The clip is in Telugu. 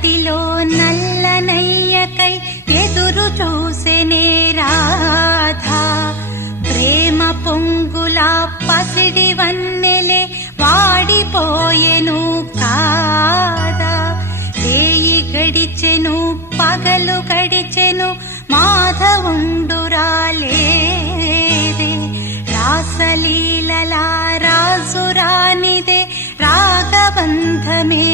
మట్టిలో నల్లనయ్యకై ఎదురు చూసెనే రాధా. ప్రేమ పొంగులా పసిడి వన్నెలే వాడిపోయెను కాదా. రేయి గడిచెను పగలు గడిచెను మాధవుండురాలేదే. రాసలీలలా రాజురానిదే రాగబంధమే